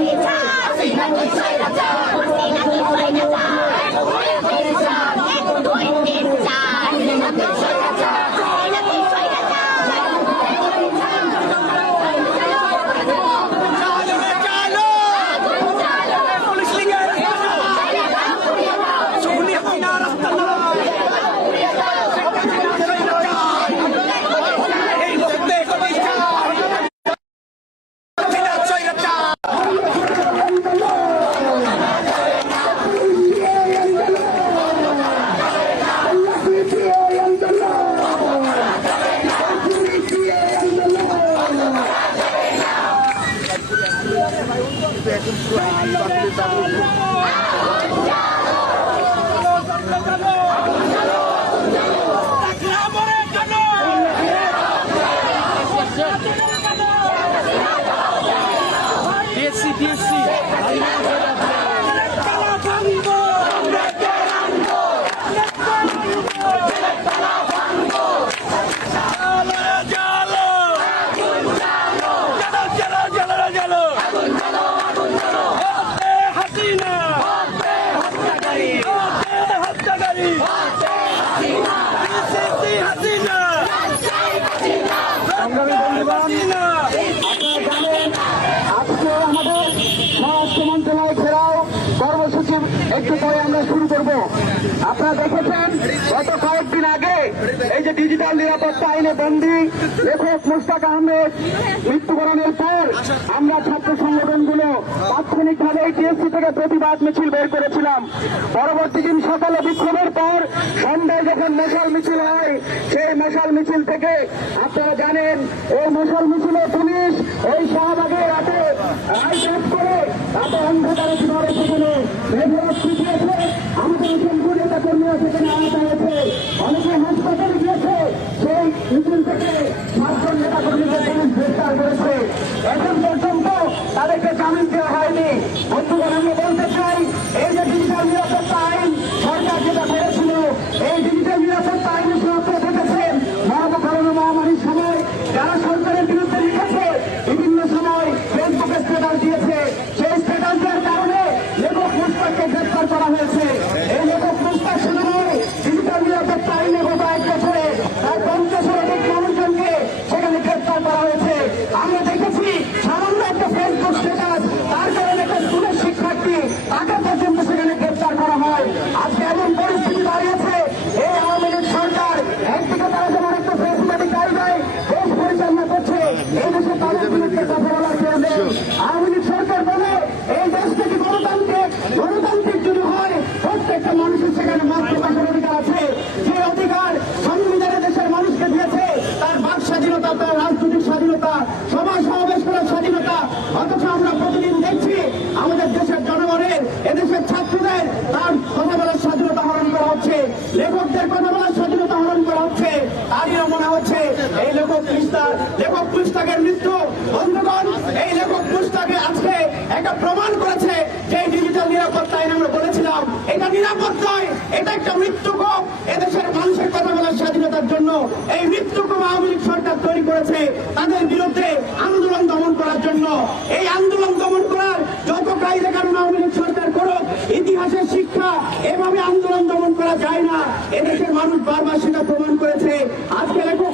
It's time! It's! আপনার আজকে আমাদের একটু আমরা শুরু করব। আপনারা দেখেছেন এই যে ডিজিটাল নিরাপত্তা আইনে বন্দি লেখক মুস্তাক আহমেদ মৃত্যুবরণের পর আমরা ছাত্র সংগঠনগুলো তাৎক্ষণিকভাবে এই টিএসসি থেকে প্রতিবাদ মিছিল বের করেছিলাম। পরবর্তী দিন সকালে বিক্ষোভের পর সন্ধ্যায় যখন মশাল মিছিল হয়, সেই মশাল মিছিল থেকে আপনারা জানেন ওই মশাল মিছিলে পুলিশ ওই শাহবাগের রাতে আইস করে এত অন্ধকারে কীভাবে সেখানে বেঘরে শিখিয়েছে আমাদের একজন নেতা কর্মীরা সেখানে আলাদা হয়েছে অনেকে হাসপাতালে গিয়েছে, সেই মিছিল থেকে সাতজন নেতা কর্মীকে পুলিশ গ্রেফতার করেছে। এখন পর্যন্ত তাদেরকে জামিন দেওয়া হয়নি। বন্ধুগণ আমরা বলতে রাজনীতির সরকার বলে এই দেশ থেকে গণতান্ত্রিক গণতান্ত্রিক যদি হয় প্রত্যেকটা মানুষের সেখানে এই লেখক পুস্তাক লেখক পুস্তাকের মৃত্যু, বন্ধুগণ, এই লেখক পুস্তাকে আজকে একটা প্রমাণ করেছে যে ডিজিটাল নিরাপত্তা আইন আমরা বলেছিলাম, এটা নিরাপদ নয়, এটা একটা মৃত্যু কম এদেশের মানুষের কথা বলার স্বাধীনতার জন্য এই মৃত্যু কম আওয়ামী লীগ সরকার তৈরি করেছে তাদের বিরুদ্ধে আন্দোলন দমন করার জন্য। এই আন্দোলন দমন করার যত কায়দা কারণ আওয়ামী লীগ সরকার করুক, ইতিহাসের শিক্ষা এভাবে আন্দোলন দমন করা যায় না। এদেশের মানুষ বারবার সেটা প্রমাণ করেছে। আজকে লেখক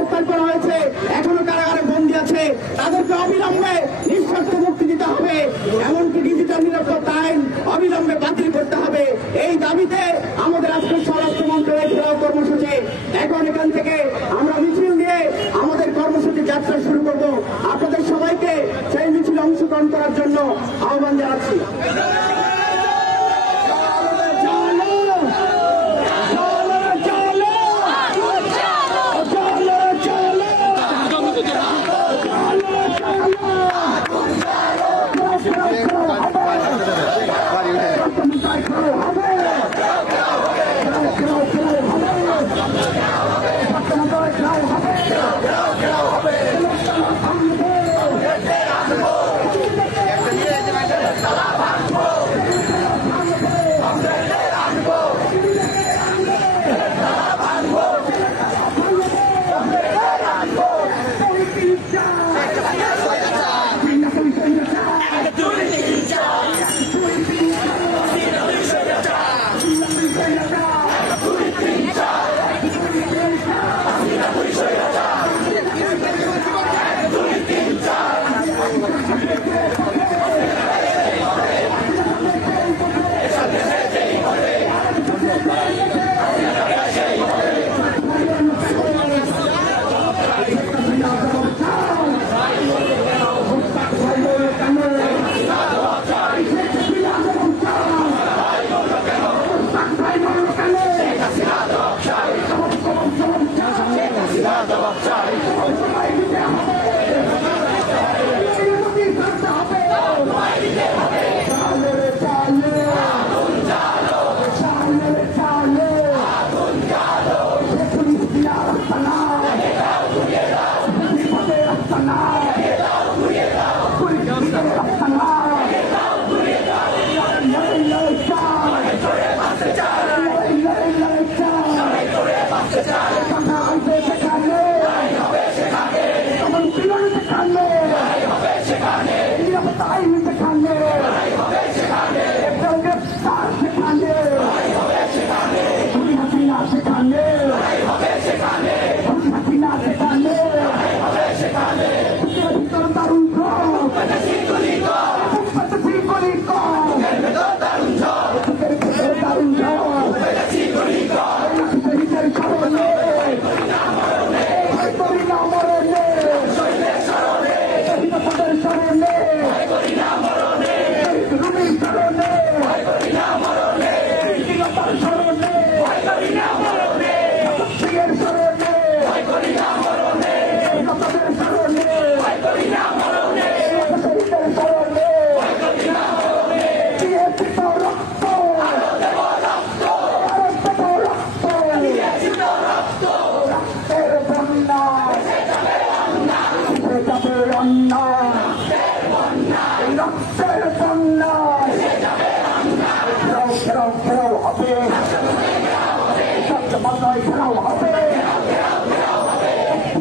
গ্রেফতার করা হয়েছে। এখনও কারাগারে বন্দী আছে। তাদেরকে অবিলম্বে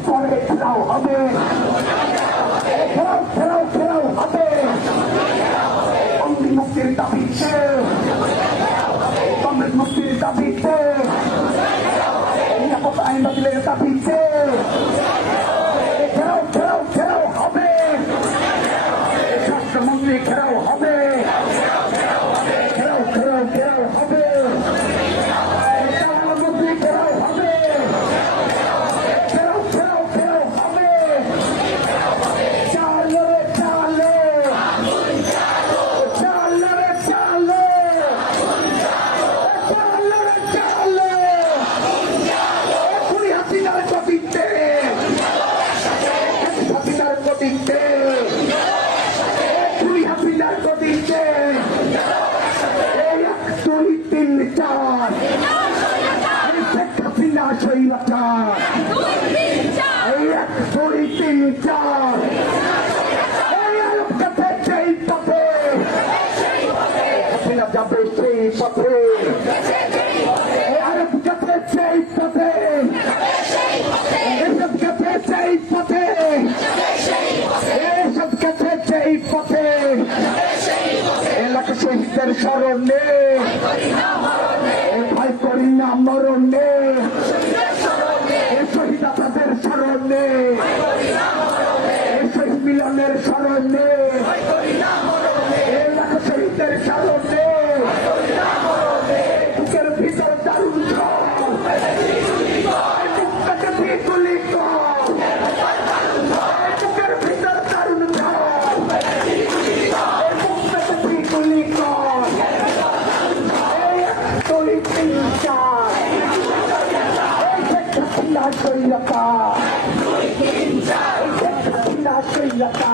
পরে ফেরাও হবে ফেরাও ফেরাও ফেরাও হবে অগ্নি মুক্তির দাবিতে কংগ্রেস মুক্তির দাবিতে নিরাপত্তা আইন বাতিলের দাবিতে ঘেরাও ঘেরাও ঘেরাও হবে স্বাস্থ্যমন্ত্রী ঘেরাও হবে ঘেরাও ঘেরাও ঘেরাও হবে প্রধানমন্ত্রী ঘেরাও হবে ঘেরাও ঘেরাও ঘেরাও হবে চালো রে চালো চালো রে চালো চালো রে চালো কুড়ি হাসিনার কবিতা তিন চার এই আরব কাছে সেই পথে হাসিনা সেই পথে আরব কাছে সেই পথে এসব কাছে সেই পথে এসব কাছে সেই পথে এলাকা শহীদের স্মরণে ভাই করি না মরণে শহীদা স্মরণে শহীদ মিলনের স্মরণে না সৈলতা না সৈলতা